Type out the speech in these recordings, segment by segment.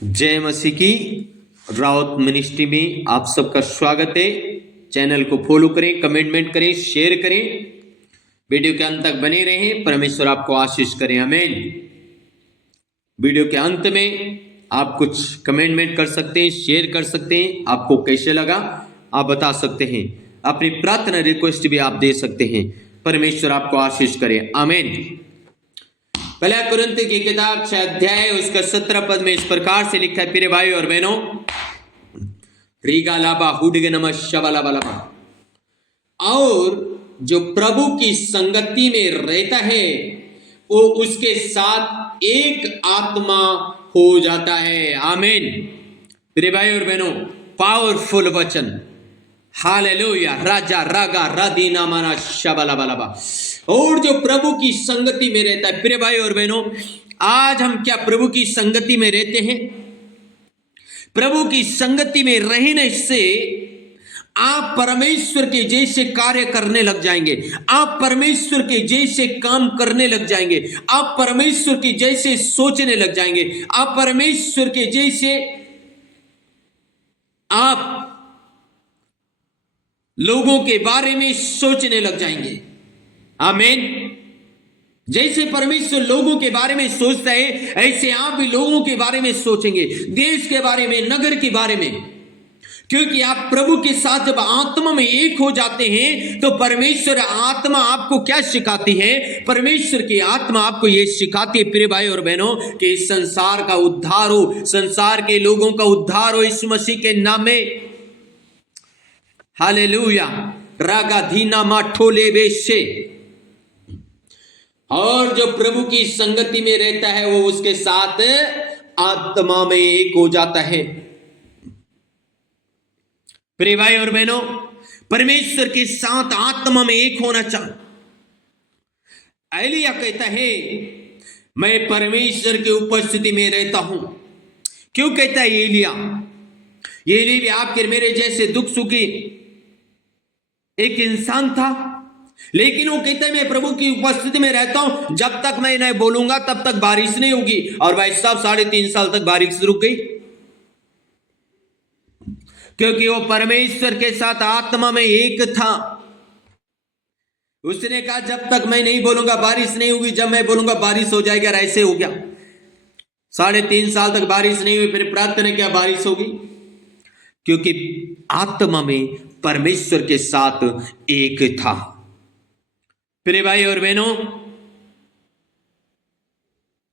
जय मसीह की। राउत मिनिस्ट्री में आप सबका स्वागत है। चैनल को फॉलो करें, कमेंटमेंट करें, शेयर करें, वीडियो के अंत तक बने रहें। परमेश्वर आपको आशीष करें, आमीन। वीडियो के अंत में आप कुछ कमेंटमेंट कर सकते हैं, शेयर कर सकते हैं। आपको कैसे लगा आप बता सकते हैं। अपनी प्रार्थना रिक्वेस्ट भी आप दे सकते हैं। परमेश्वर आपको आशीष करे, आमीन। पहला कुरिन्थ की किताब 6 अध्याय उसका 17 पद में इस प्रकार से लिखा है, प्रिय भाई और बहनों, रीगा लाबा हुडगे नमः शबला बलबा, और जो प्रभु की संगति में रहता है वो उसके साथ एक आत्मा हो जाता है, आमीन। प्रिय भाई और बहनों, पावरफुल वचन, हालेलुया। राजा रागा रादीना माना शबला बलबा, और जो प्रभु की संगति में रहता है। प्रिय भाई और बहनों, आज हम क्या प्रभु की संगति में रहते हैं? प्रभु की संगति में रहने से आप परमेश्वर के जैसे कार्य करने लग जाएंगे। आप परमेश्वर के जैसे काम करने लग जाएंगे। आप परमेश्वर के जैसे सोचने लग जाएंगे। आप परमेश्वर के जैसे आप लोगों के बारे में सोचने लग जाएंगे, आमीन। जैसे परमेश्वर लोगों के बारे में सोचता है ऐसे आप भी लोगों के बारे में सोचेंगे, देश के बारे में, नगर के बारे में। क्योंकि आप प्रभु के साथ जब आत्मा में एक हो जाते हैं तो परमेश्वर आत्मा आपको क्या सिखाती है? परमेश्वर की आत्मा आपको यह सिखाती है, प्रिय भाई और बहनों, कि इस संसार का उद्धार हो, संसार के लोगों का उद्धार हो इस मसीह के नाम में, हालेलुया। रागा धीना माठोले बेशे, और जो प्रभु की संगति में रहता है वो उसके साथ आत्मा में एक हो जाता है। प्रिय भाई और बहनों, परमेश्वर के साथ आत्मा में एक होना चाहिए। एलिया कहता है मैं परमेश्वर की उपस्थिति में रहता हूं। क्यों कहता है एलिया? एलिया भी आपके मेरे जैसे दुख सुखी एक इंसान था, लेकिन वो कहता है मैं प्रभु की उपस्थिति में रहता हूं। जब तक मैं नहीं बोलूंगा तब तक बारिश नहीं होगी। और भाई साहब 3.5 साल तक बारिश रुक गई, क्योंकि वो परमेश्वर के साथ आत्मा में एक था। उसने कहा जब तक मैं नहीं बोलूंगा बारिश नहीं होगी, जब मैं बोलूंगा बारिश हो जाएगी। और ऐसे हो गया। 3.5 साल तक बारिश नहीं हुई। फिर प्रार्थना क्या बारिश होगी? क्योंकि आत्मा में परमेश्वर के साथ एक था। प्रिय भाई और बहनों,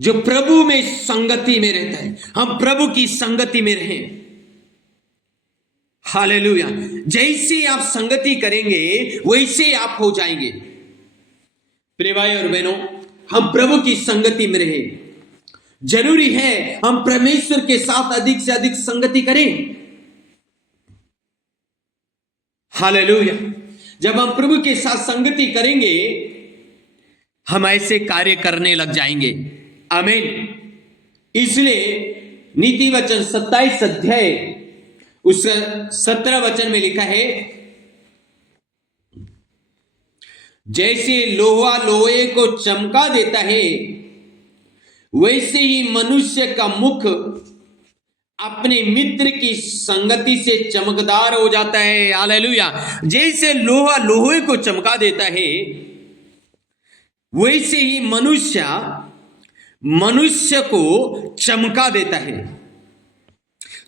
जो प्रभु में संगति में रहता है, हम प्रभु की संगति में रहें, हालेलुया। जैसे आप संगति करेंगे वैसे आप हो जाएंगे। प्रिय भाई और बहनों, हम प्रभु की संगति में रहें। जरूरी है हम परमेश्वर के साथ अधिक से अधिक संगति करें, हालेलुया। जब हम प्रभु के साथ संगति करेंगे हम ऐसे कार्य करने लग जाएंगे, आमीन। इसलिए नीति वचन 27 अध्याय उस 17 वचन में लिखा है, जैसे लोहा लोहे को चमका देता है वैसे ही मनुष्य का मुख अपने मित्र की संगति से चमकदार हो जाता है, हालेलुया। जैसे लोहा लोहे को चमका देता है वैसे ही मनुष्य को चमका देता है।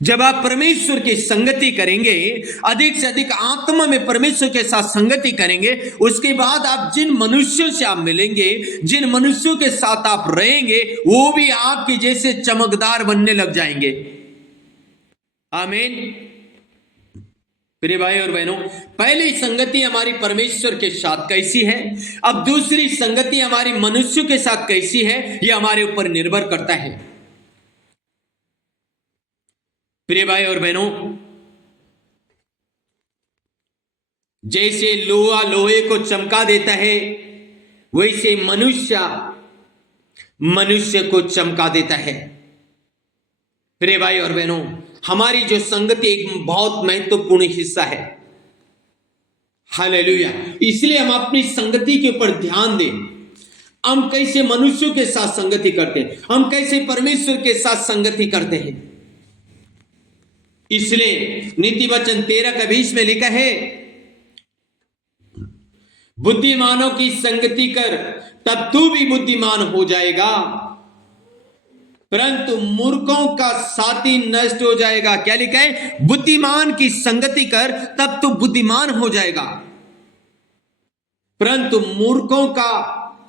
जब आप परमेश्वर की संगति करेंगे, अधिक से अधिक आत्मा में परमेश्वर के साथ संगति करेंगे, उसके बाद आप जिन मनुष्यों से आप मिलेंगे, जिन मनुष्यों के साथ आप रहेंगे, वो भी आपके जैसे चमकदार बनने लग जाएंगे, आमीन। प्रिय भाई और बहनों, पहली संगति हमारी परमेश्वर के साथ कैसी है, अब दूसरी संगति हमारी मनुष्यों के साथ कैसी है, यह हमारे ऊपर निर्भर करता है। प्रिय भाई और बहनों, जैसे लोहा लोहे को चमका देता है वैसे मनुष्य को चमका देता है। प्रिय भाई और बहनों, हमारी जो संगति एक बहुत महत्वपूर्ण हिस्सा है, हालेलुया। इसलिए हम अपनी संगति के ऊपर ध्यान दें। हम कैसे मनुष्यों के साथ संगति करते हैं, हम कैसे परमेश्वर के साथ संगति करते हैं। इसलिए नीति वचन 13 का 20 में लिखा है, बुद्धिमानों की संगति कर तब तू भी बुद्धिमान हो जाएगा, परंतु मूर्खों का साथी नष्ट हो जाएगा। क्या लिखा है? बुद्धिमान की संगति कर तब तू बुद्धिमान हो जाएगा, परंतु मूर्खों का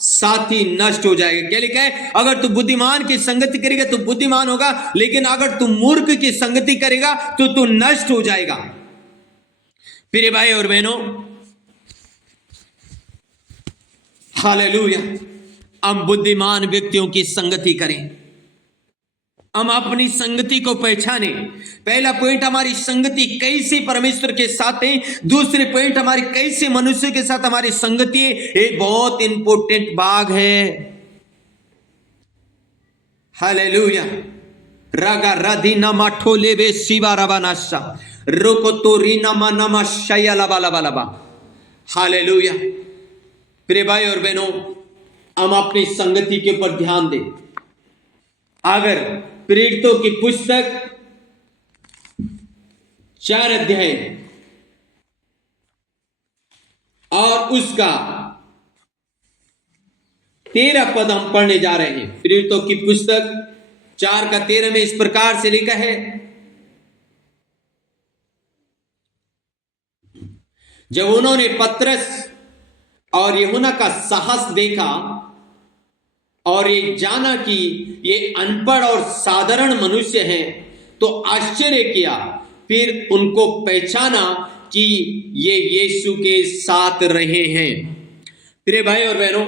साथी नष्ट हो जाएगा। क्या लिखा है? अगर तू बुद्धिमान की संगति करेगा तो बुद्धिमान होगा, लेकिन अगर तू मूर्ख की संगति करेगा तो तू नष्ट हो जाएगा। प्रिय भाई और बहनों, हालेलुया, हम बुद्धिमान व्यक्तियों की संगति करें, हम अपनी संगति को पहचाने। पहला पॉइंट, हमारी संगति कैसे परमेश्वर के साथ है। दूसरे पॉइंट, हमारी कैसे मनुष्य के साथ हमारी संगति है। एक बहुत इंपॉर्टेंट भाग है। हालेलुया। रागा राधी नमा ठोले बे शिवा रबा नाशा रोको तो रीना मा नमा शया लबा लबा लबा। हालेलुया। प्रिय भाई और बहनों, हम अपनी संगति के ऊपर ध्यान दें। अगर प्रेरितों की पुस्तक 4 अध्याय और उसका 13 पद हम पढ़ने जा रहे हैं। प्रेरितों की पुस्तक 4 का 13 में इस प्रकार से लिखा है, जब उन्होंने पतरस और यूहन्ना का साहस देखा और ये जाना कि ये अनपढ़ और साधारण मनुष्य हैं, तो आश्चर्य किया। फिर उनको पहचाना कि ये यीशु के साथ रहे हैं। प्रिय भाई और बहनों,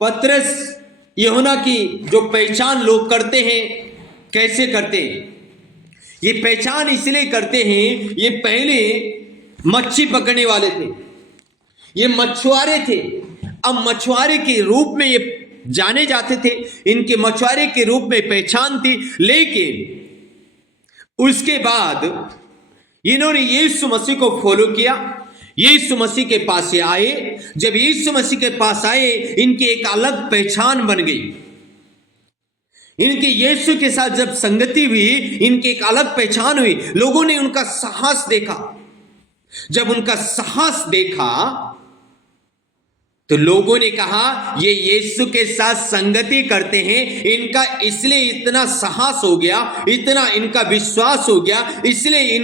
पतरस यूहन्ना की जो पहचान लोग करते हैं, कैसे करते हैं? ये पहचान इसलिए करते हैं, ये पहले मच्छी पकड़ने वाले थे, ये मछुआरे थे। अब मछुआरे के रूप में ये जाने जाते थे, इनके मछुआरे के रूप में पहचान थी। लेकिन उसके बाद इन्होंने यीशु मसीह को फॉलो किया, यीशु मसीह के पास से आए। जब यीशु मसीह के पास आए, इनकी एक अलग पहचान बन गई। इनके यीशु के साथ जब संगति हुई, इनकी एक अलग पहचान हुई। लोगों ने उनका साहस देखा। जब उनका साहस देखा तो लोगों ने कहा, ये यीशु के साथ संगति करते हैं, इनका इसलिए इतना साहस हो गया, इतना इनका विश्वास हो गया, इसलिए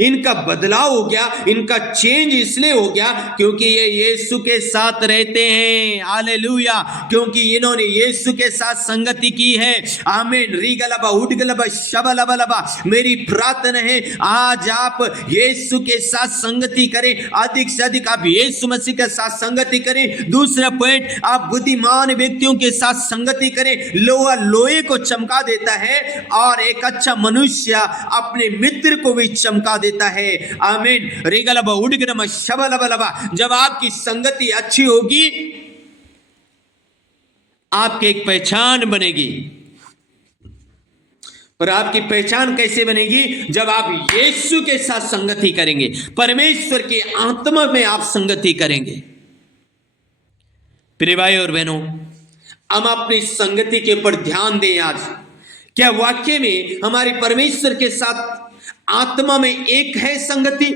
इनका बदलाव हो गया, इनका चेंज इसलिए हो गया क्योंकि ये यीशु के साथ रहते हैं। हालेलुया। क्योंकि इन्होंने यीशु के साथ संगति की है। आमीन। रीगलबा उडगलबा शबलबलबा। मेरी प्रार्थना है आज आप यीशु के साथ संगति करें, अधिक से अधिक आप यीशु मसीह के साथ संगति करें। दूसरा पॉइंट, आप बुद्धिमान व्यक्तियों के साथ संगति करें। लोहा लोहे को चमका देता है और एक अच्छा मनुष्य अपने मित्र को भी चमका देता है। आमीन। रेगलबा उडगनमा शबलबलबा। जब आपकी संगति अच्छी होगी, आपकी एक पहचान बनेगी। और आपकी पहचान कैसे बनेगी? जब आप यीशु के साथ संगति करेंगे, परमेश्वर की आत्मा में आप संगति करेंगे। प्रिय भाई और बहनों, हम अपनी संगति के ऊपर ध्यान दें। आज क्या वाक्य में हमारी परमेश्वर के साथ आत्मा में एक है संगति?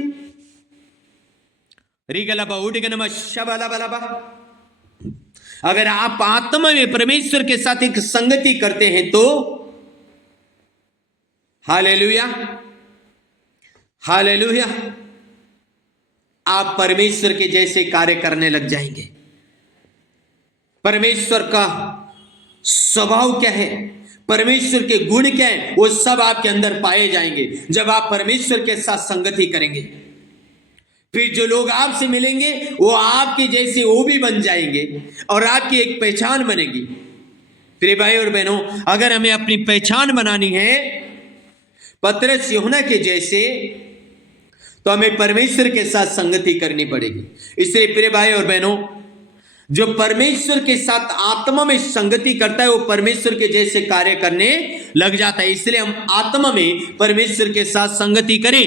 रिगलबा उडगनमा शबलबलबा। अगर आप आत्मा में परमेश्वर के साथ एक संगति करते हैं तो हालेलुया, हालेलुया, आप परमेश्वर के जैसे कार्य करने लग जाएंगे। परमेश्वर का स्वभाव क्या है, परमेश्वर के गुण क्या है, वो सब आपके अंदर पाए जाएंगे जब आप परमेश्वर के साथ संगति करेंगे। फिर जो लोग आपसे मिलेंगे वो आपके जैसे वो भी बन जाएंगे और आपकी एक पहचान बनेगी। प्रिय भाई और बहनों, अगर हमें अपनी पहचान बनानी है पतरस यूहन्ना के जैसे, तो हमें परमेश्वर के साथ संगति करनी पड़ेगी। इसलिए प्रिय भाई और बहनों, जो परमेश्वर के साथ आत्मा में संगति करता है वो परमेश्वर के जैसे कार्य करने लग जाता है। इसलिए हम आत्मा में परमेश्वर के साथ संगति करें।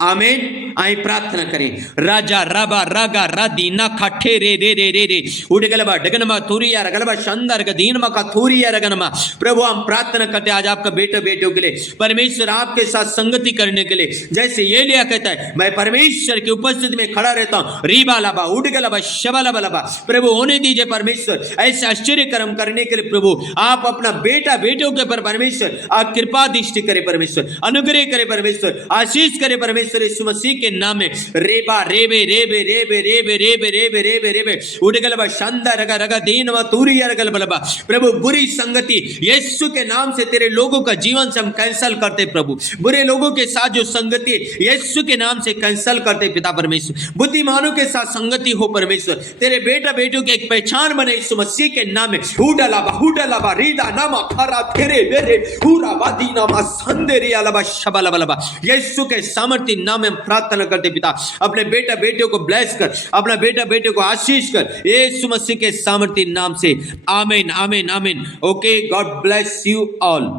आमीन। आए प्रार्थना करें। राजा राबा रागा रादी ना खाठे रे रे रे रे रे उड़गलबा डगनमा थूरिया रगलबा शानदार गदीनमा का थूरिया रगनमा। प्रभु हम प्रार्थना करते हैं आज आपका बेटा बेटियों के लिए, परमेश्वर आपके साथ संगति करने के लिए, जैसे एलिया कहता है मैं परमेश्वर की उपस्थिति में खड़ा रहता हूं, रीबा लबा उड़गलबा शबलबा लबा। प्रभु होने दीजिए परमेश्वर ऐसे आश्चर्य कर्म करने के लिए। प्रभु आप अपना बेटा बेटियों के ऊपर परमेश्वर आप कृपा दृष्टि करे, परमेश्वर अनुग्रह करे, परमेश्वर आशीष करे परमेश्वर यीशु मसीह के नाम में। रेबा रेबे रेबे रेबे रेबे रेबे रेबे रेबे रेबे उड़गलबा शानदा रगा रगा दीनवा तूरिया रगलबा। प्रभु बुरी संगति यीशु के नाम से तेरे लोगों का जीवन से हम कैंसल करते प्रभु। बुरे लोगों के साथ जो संगति यीशु के नाम से कैंसल करते पिता परमेश्वर। बुद्धिमानों के साथ संगति हो परमेश्वर, तेरे बेटा बेटियों की एक पहचान बने यीशु मसीह के नाम में। हुडलाबा रीदा नामा खरा तेरे बेरे हुरा वादी नामा संदेरी अलबा शबलबा। यीशु के सामर्थ्य नाम में प्रार्थना करते पिता, अपने बेटा बेटियों को ब्लेस कर, अपना बेटा बेटियों को आशीष कर यीशु मसीह के सामर्थ्य नाम से। आमीन आमीन आमीन। Okay, God bless you all.